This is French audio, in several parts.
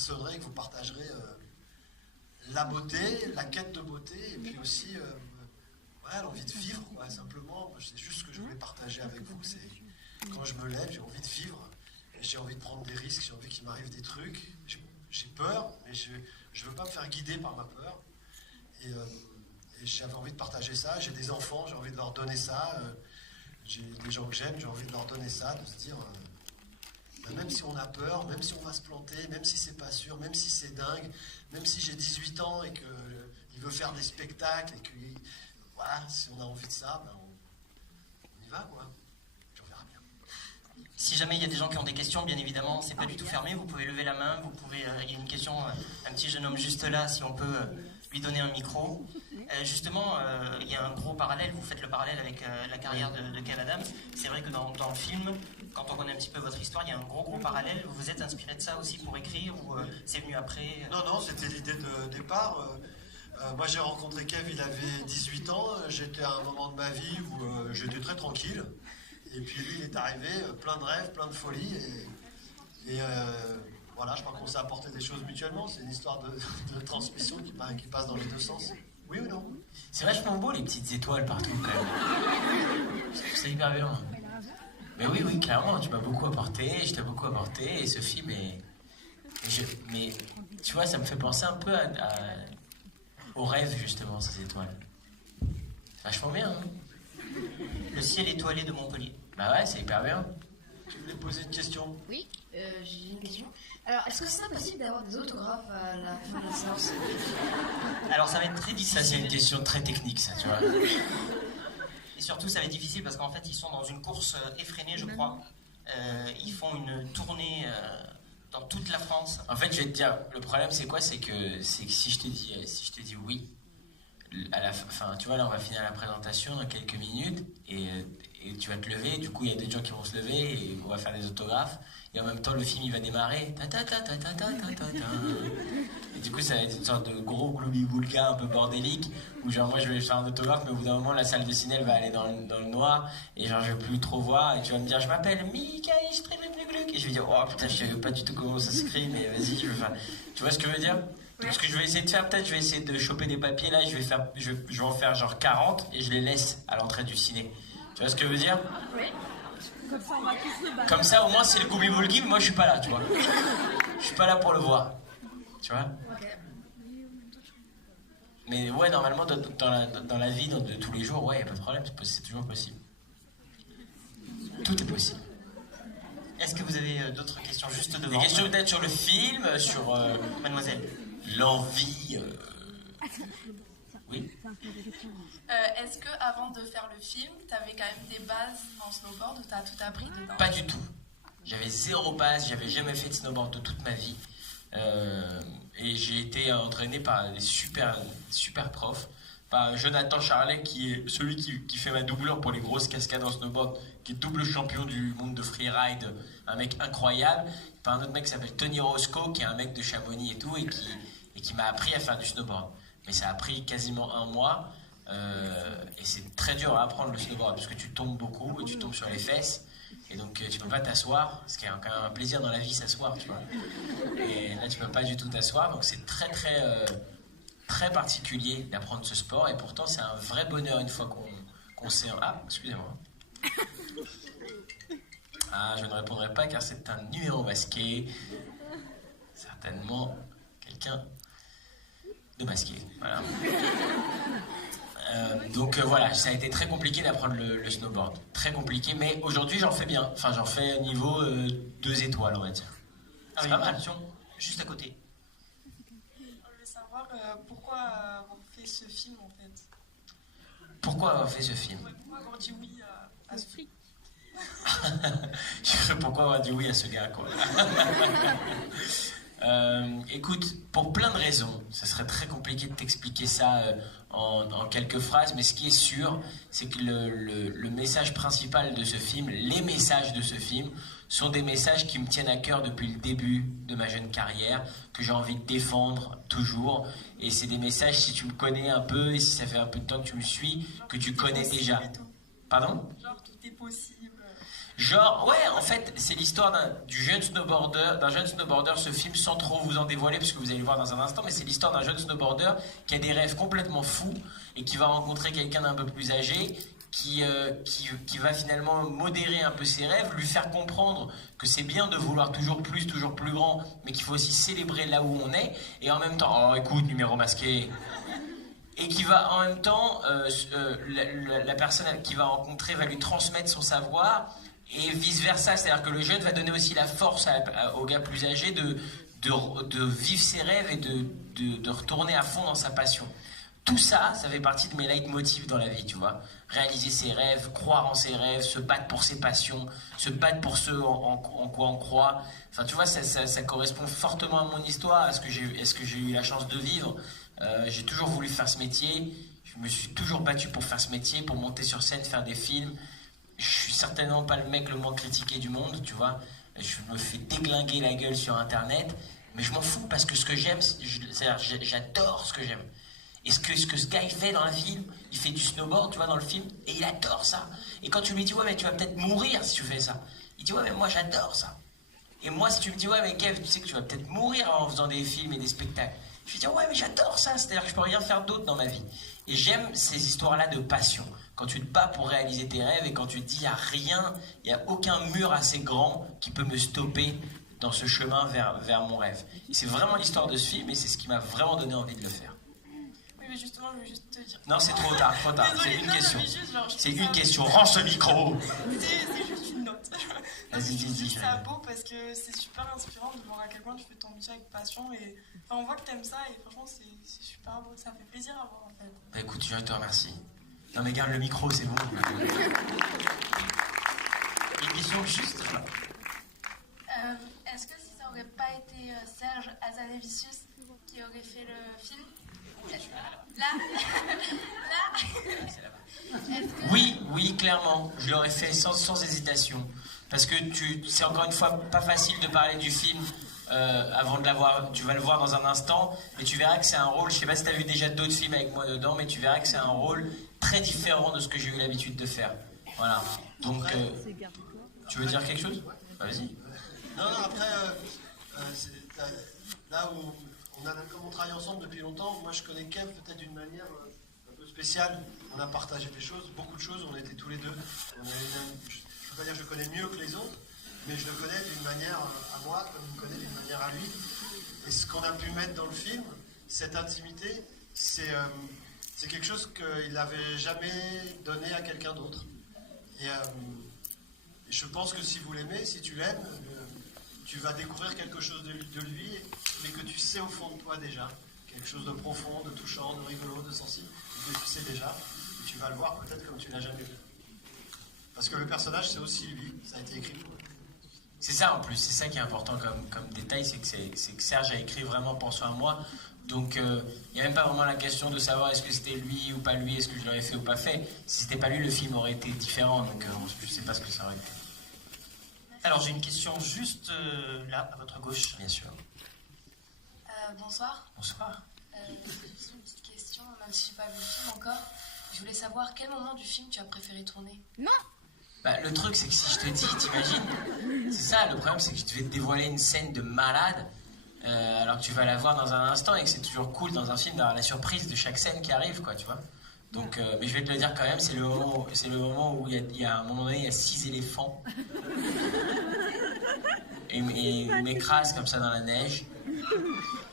sonnerait que vous partagerez la beauté, la quête de beauté, et puis aussi l'envie de vivre, quoi, simplement. C'est juste ce que je voulais partager avec vous, c'est quand je me lève, j'ai envie de vivre, et j'ai envie de prendre des risques, j'ai envie qu'il m'arrive des trucs, j'ai peur, mais je ne veux pas me faire guider par ma peur, et j'avais envie de partager ça. J'ai des enfants, j'ai envie de leur donner ça, j'ai des gens que j'aime, j'ai envie de leur donner ça, de se dire... même si on a peur, même si on va se planter, même si c'est pas sûr, même si c'est dingue, même si j'ai 18 ans et qu'il veut faire des spectacles et que voilà, si on a envie de ça, ben on y va, quoi. Puis on verra bien. Si jamais il y a des gens qui ont des questions, bien évidemment, c'est pas du tout fermé, vous pouvez lever la main, vous pouvez, il y a une question, un petit jeune homme juste là, si on peut lui donner un micro. Justement, il y a un gros parallèle, vous faites le parallèle avec la carrière de Kev Adams. C'est vrai que dans le film, quand on connaît un petit peu votre histoire, il y a un gros parallèle. Vous vous êtes inspiré de ça aussi pour écrire, ou c'est venu après? Non, c'était l'idée de départ. Moi j'ai rencontré Kev, il avait 18 ans, j'étais à un moment de ma vie où j'étais très tranquille. Et puis lui il est arrivé, plein de rêves, plein de folie. Et voilà, je crois qu'on s'est apporté des choses mutuellement. C'est une histoire de transmission qui passe dans les deux sens. Oui ou non? C'est vachement beau les petites étoiles partout quand même. C'est hyper bien. Mais oui, clairement, tu m'as beaucoup apporté, je t'ai beaucoup apporté, et ce film est... Mais tu vois, ça me fait penser un peu au rêve justement, ces étoiles. C'est vachement bien, hein. Le ciel étoilé de Montpellier. Bah ouais, c'est hyper bien. Tu voulais poser une question? Oui, j'ai une question. Alors, est-ce que c'est possible d'avoir des autographes à la fin de la séance? Alors ça va être très difficile. Ça, c'est une question très technique, ça, tu vois. Et surtout, ça va être difficile parce qu'en fait, ils sont dans une course effrénée, je crois. Ils font une tournée dans toute la France. En fait, je vais te dire, le problème, c'est quoi? C'est que si je te dis oui, à la fin, tu vois, là, on va finir la présentation dans quelques minutes, et tu vas te lever. Du coup, il y a des gens qui vont se lever et on va faire des autographes. Et en même temps, le film, il va démarrer. Et du coup, ça va être une sorte de gros gloubi-boulga un peu bordélique, où genre, moi, je vais faire un autographe, mais au bout d'un moment, la salle de ciné, elle va aller dans le noir, et genre, je vais plus trop voir, et tu vas me dire, je m'appelle Michael Streleblugluk, et je vais dire, oh putain, je sais pas du tout comment ça s'écrit, mais vas-y, je vais faire. Tu vois ce que je veux dire? Donc, ce que je vais essayer de faire, peut-être, je vais essayer de choper des papiers, là, je vais en faire genre 40, et je les laisse à l'entrée du ciné. Tu vois ce que je veux dire? Oui. Comme ça, au moins, c'est le gloubi-boulga, mais moi, je suis pas là, tu vois. Je suis pas là pour le voir. Tu vois? Ok. Mais ouais, normalement, dans la vie de tous les jours, ouais, y a pas de problème, c'est toujours possible. Tout est possible. Est-ce que vous avez d'autres questions juste devant? Des questions peut-être sur le film, sur Mademoiselle. l'envie. Oui. Est-ce que avant de faire le film, tu avais quand même des bases en snowboard ou tu as tout appris dedans? Pas du tout. J'avais zéro base, j'avais jamais fait de snowboard de toute ma vie. Et j'ai été entraîné par des super profs. Par Jonathan Charlet, qui est celui qui fait ma doublure pour les grosses cascades en snowboard, qui est double champion du monde de freeride, un mec incroyable. Par un autre mec qui s'appelle Tony Roscoe, qui est un mec de Chamonix et tout, et qui m'a appris à faire du snowboard. Mais ça a pris quasiment un mois, et c'est très dur à apprendre le snowboard, parce que tu tombes beaucoup, et tu tombes sur les fesses, et donc tu peux pas t'asseoir, ce qui est quand même un plaisir dans la vie, s'asseoir, tu vois. Et là, tu peux pas du tout t'asseoir, donc c'est très particulier d'apprendre ce sport, et pourtant c'est un vrai bonheur une fois qu'on sait... Ah, excusez-moi. Ah, je ne répondrai pas car c'est un numéro masqué. Certainement quelqu'un de masqué, voilà. Donc voilà, ça a été très compliqué d'apprendre le snowboard. Très compliqué, mais aujourd'hui j'en fais bien. Enfin, j'en fais niveau 2 étoiles, on va dire. Ah, C'est oui, pas mal. attention, juste à côté. Je voulais savoir pourquoi avoir fait ce film en fait. Pourquoi avoir fait ce film? Ouais, pourquoi avoir dit oui à ce film? Pourquoi avoir dit oui à ce gars, quoi? Écoute, pour plein de raisons, ça serait très compliqué de t'expliquer ça en quelques phrases, mais ce qui est sûr, c'est que le message principal de ce film, les messages de ce film, sont des messages qui me tiennent à cœur depuis le début de ma jeune carrière, que j'ai envie de défendre toujours, et c'est des messages, si tu me connais un peu, et si ça fait un peu de temps que tu me suis, que tu connais déjà. Pardon? Genre tout est possible. Genre, ouais, en fait, c'est l'histoire d'un jeune snowboarder, ce film, sans trop vous en dévoiler, puisque vous allez le voir dans un instant, mais c'est l'histoire d'un jeune snowboarder qui a des rêves complètement fous et qui va rencontrer quelqu'un d'un peu plus âgé, qui va finalement modérer un peu ses rêves, lui faire comprendre que c'est bien de vouloir toujours plus grand, mais qu'il faut aussi célébrer là où on est, et en même temps, oh écoute, numéro masqué, et qui va en même temps, la personne qui va rencontrer va lui transmettre son savoir, et vice-versa, c'est-à-dire que le jeune va donner aussi la force au gars plus âgé de vivre ses rêves et de retourner à fond dans sa passion. Tout ça, ça fait partie de mes leitmotifs dans la vie, tu vois. Réaliser ses rêves, croire en ses rêves, se battre pour ses passions, se battre pour ce en quoi on croit. Enfin, tu vois, ça correspond fortement à mon histoire, à ce que j'ai eu la chance de vivre. J'ai toujours voulu faire ce métier. Je me suis toujours battu pour faire ce métier, pour monter sur scène, faire des films. Je suis certainement pas le mec le moins critiqué du monde, tu vois. Je me fais déglinguer la gueule sur Internet, mais je m'en fous parce que ce que j'aime, j'adore ce que j'aime. Et ce que ce gars il fait dans le film, il fait du snowboard, tu vois, dans le film, et il adore ça. Et quand tu lui dis, ouais, mais tu vas peut-être mourir si tu fais ça, il dit, ouais, mais moi j'adore ça. Et moi, si tu me dis, ouais, mais Kev, tu sais que tu vas peut-être mourir en faisant des films et des spectacles, je lui dis, ouais, mais j'adore ça, c'est-à-dire que je peux rien faire d'autre dans ma vie. Et j'aime ces histoires-là de passion. Quand tu te bats pour réaliser tes rêves et quand tu te dis, il n'y a aucun mur assez grand qui peut me stopper dans ce chemin vers mon rêve. Et c'est vraiment l'histoire de ce film et c'est ce qui m'a vraiment donné envie de le faire. Oui, mais justement, je veux juste te dire. Non, c'est trop tard. Désolée, C'est une question. C'est une ça... question. Range ce micro. C'est juste une note. Vas-y, dis. C'est ça beau parce que c'est super inspirant de voir à quel point tu fais ton métier avec passion et enfin, on voit que t'aimes ça et franchement c'est super beau, ça fait plaisir à voir en fait. Bah écoute, je te remercie. Non mais garde le micro, c'est bon. Une question juste là. Est-ce que si ça aurait pas été Serge Hazanavicius qui aurait fait le film, là, Oui, clairement, je l'aurais fait sans hésitation. Parce que c'est encore une fois pas facile de parler du film avant de l'avoir. Tu vas le voir dans un instant, et tu verras que c'est un rôle. Je sais pas si tu as vu déjà d'autres films avec moi dedans, mais tu verras que c'est un rôle très différent de ce que j'ai eu l'habitude de faire. Voilà. Donc, tu veux dire quelque chose ? Vas-y. Non, après, là où on travaille ensemble depuis longtemps, moi je connais Kev peut-être d'une manière un peu spéciale. On a partagé des choses, beaucoup de choses, on était tous les deux. Je ne peux pas dire que je connais mieux que les autres, mais je le connais d'une manière à moi, comme il me connaît d'une manière à lui. Et ce qu'on a pu mettre dans le film, cette intimité, c'est quelque chose qu'il n'avait jamais donné à quelqu'un d'autre. Et je pense que si vous l'aimez, si tu l'aimes, tu vas découvrir quelque chose de lui, mais que tu sais au fond de toi déjà. Quelque chose de profond, de touchant, de rigolo, de sensible, que tu sais déjà. Et tu vas le voir peut-être comme tu l'as jamais vu. Parce que le personnage, c'est aussi lui. Ça a été écrit pour lui. C'est ça en plus, c'est ça qui est important comme détail, c'est que Serge a écrit vraiment pensant à moi. Donc il n'y a même pas vraiment la question de savoir est-ce que c'était lui ou pas lui, est-ce que je l'aurais fait ou pas fait. Si c'était pas lui, le film aurait été différent, donc je ne sais pas ce que ça aurait été. Alors j'ai une question juste là, à votre gauche. Bien sûr. Bonsoir. Bonsoir. Juste une petite question, même si je n'ai pas vu le film encore. Je voulais savoir quel moment du film tu as préféré tourner. Bah, le truc, c'est que si je te dis, t'imagines, c'est ça, le problème, c'est que je vais te dévoiler une scène de malade, alors que tu vas la voir dans un instant, et que c'est toujours cool dans un film d'avoir la surprise de chaque scène qui arrive, quoi, tu vois. Donc, mais je vais te le dire quand même, c'est le moment où il y a à un moment donné, il y a 6 éléphants, et ils m'écrasent comme ça dans la neige,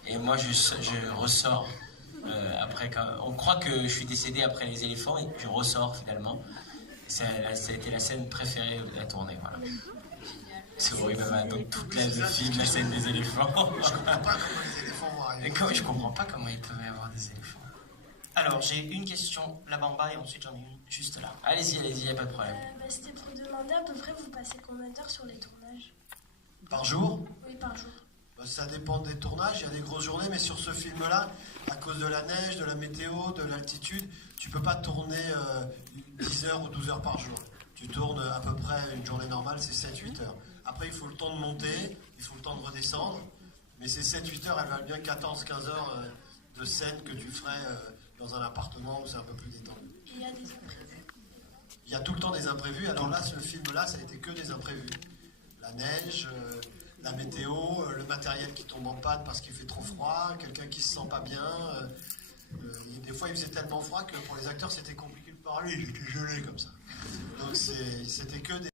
et moi, je ressors, après, on croit que je suis décédé après les éléphants, et je ressors finalement. Ça a été la scène préférée à tourner, voilà. C'est horrible, donc toute le film, la scène des éléphants. Je comprends pas comment les éléphants vont arriver. Je comprends pas comment il peut y avoir des éléphants. Alors j'ai une question là-bas en bas et ensuite j'en ai une juste là. Allez-y, y a pas de problème. C'était pour demander à peu près, vous passez combien d'heures sur les tournages? Par jour? Oui, par jour. Ça dépend des tournages, il y a des grosses journées, mais sur ce film-là, à cause de la neige, de la météo, de l'altitude, tu peux pas tourner 10 heures ou 12 heures par jour. Tu tournes à peu près une journée normale, c'est 7-8 heures. Après, il faut le temps de monter, il faut le temps de redescendre, mais ces 7-8 heures, elles valent bien 14-15 heures de scène que tu ferais dans un appartement où c'est un peu plus détendu. Et il y a des imprévus? il y a tout le temps des imprévus. Alors là, ce film-là, ça a été que des imprévus. La neige, la météo, le matériel qui tombe en panne parce qu'il fait trop froid, quelqu'un qui se sent pas bien. Des fois, il faisait tellement froid que pour les acteurs, c'était compliqué de parler. J'étais gelé comme ça. Donc c'était que des